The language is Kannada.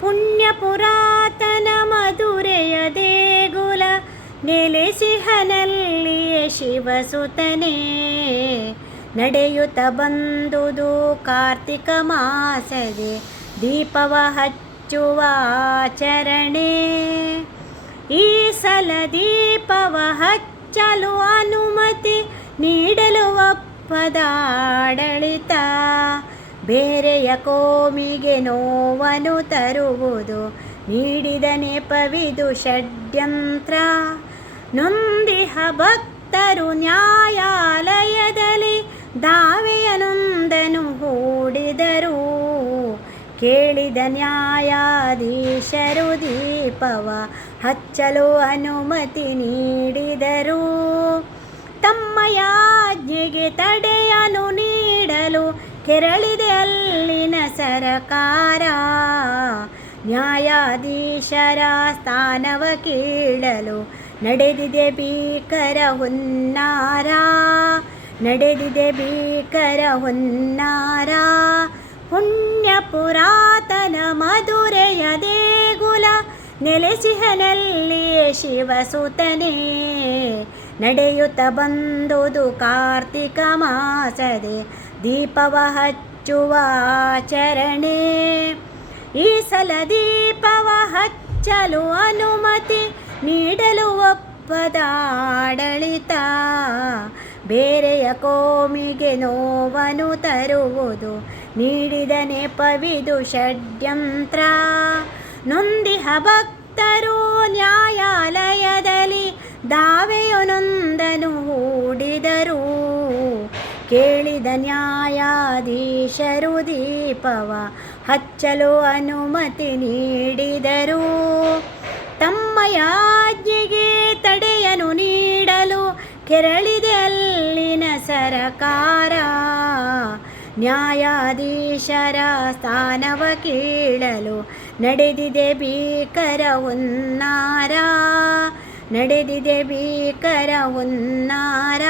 ಪುಣ್ಯ ಪುರಾತನ ಮಧುರೆಯ ದೇಗುಲ ನೆಲೆಸಿಹನಲ್ಲಿಯೇ ಶಿವಸುತನೇ. ನಡೆಯುತ್ತ ಬಂದುದು ಕಾರ್ತಿಕ ಮಾಸದೆ ದೀಪವ ಹಚ್ಚುವ ಆಚರಣೆ. ಈ ಸಲ ದೀಪವ ಹಚ್ಚಲು ಅನುಮತಿ ನೀಡಲು ಒಪ್ಪದ ಆಡಳಿತ. ಬೇರೆಯ ಕೋಮಿಗೆ ನೋವನ್ನು ತರುವುದು ನೀಡಿದ ನೆಪವಿದು ಷಡ್ಯಂತ್ರ. ನೊಂದಿಹ ಭಕ್ತರು ನ್ಯಾಯಾಲಯದಲ್ಲಿ ದಾವೆಯ ನೊಂದನು ಹೂಡಿದರು. ಕೇಳಿದ ನ್ಯಾಯಾಧೀಶರು ದೀಪವ ಹಚ್ಚಲು ಅನುಮತಿ ನೀಡಿದರು. ತಮ್ಮ ಯಾಜ್ಞೆಗೆ ತಡೆಯನ್ನು ನೀಡಲು ಕೆರಳಿದೆ ಅಲ್ಲಿನ ಸರಕಾರ. ನ್ಯಾಯಾಧೀಶರ ಸ್ಥಾನವ ಕೀಳಲು ನಡೆದಿದೆ ಭೀಕರ ಹುನ್ನಾರ. ನಡೆದಿದೆ ಭೀಕರ ಹುನ್ನಾರ. ಪುಣ್ಯ ಪುರಾತನ ಮಧುರೆಯ ದೇಗುಲ ನೆಲೆಸಿಹನಲ್ಲಿಯೇ ಶಿವಸುತನೇ. ನಡೆಯುತ್ತ ಬಂದುದು ಕಾರ್ತಿಕ ಮಾಸದೆ ದೀಪವ ಹಚ್ಚುವ ಆಚರಣೆ. ಈ ಸಲ ದೀಪವ ಹಚ್ಚಲು ಅನುಮತಿ ನೀಡಲು ಒಪ್ಪದ ಆಡಳಿತ. ಬೇರೆಯ ಕೋಮಿಗೆ ನೋವನ್ನು ತರುವುದು ನೀಡಿದ ನೆಪವಿದು ಷಡ್ಯಂತ್ರ. ನೊಂದಿಹ ಭಕ್ತರು ನ್ಯಾಯಾಲಯದಲ್ಲಿ ದಾವೆಯು ನೊಂದನು ಹೂಡಿದರು. ಕೇಳಿದ ನ್ಯಾಯಾಧೀಶರು ದೀಪವ ಹಚ್ಚಲು ಅನುಮತಿ ನೀಡಿದರು. ತಮ್ಮ ಯಾಜ್ಞೆಗೆ ತಡೆಯನ್ನು ನೀಡಲು ಕೆರಳಿದೆ ಅಲ್ಲಿನ ಸರಕಾರ. ನ್ಯಾಯಾಧೀಶರ ಸ್ಥಾನವ ಕೀಳಲು ನಡೆದಿದೆ ಭೀಕರ ಹುನ್ನಾರ. ನಡೆದಿದೆ ಭೀಕರ ಹುನ್ನಾರ.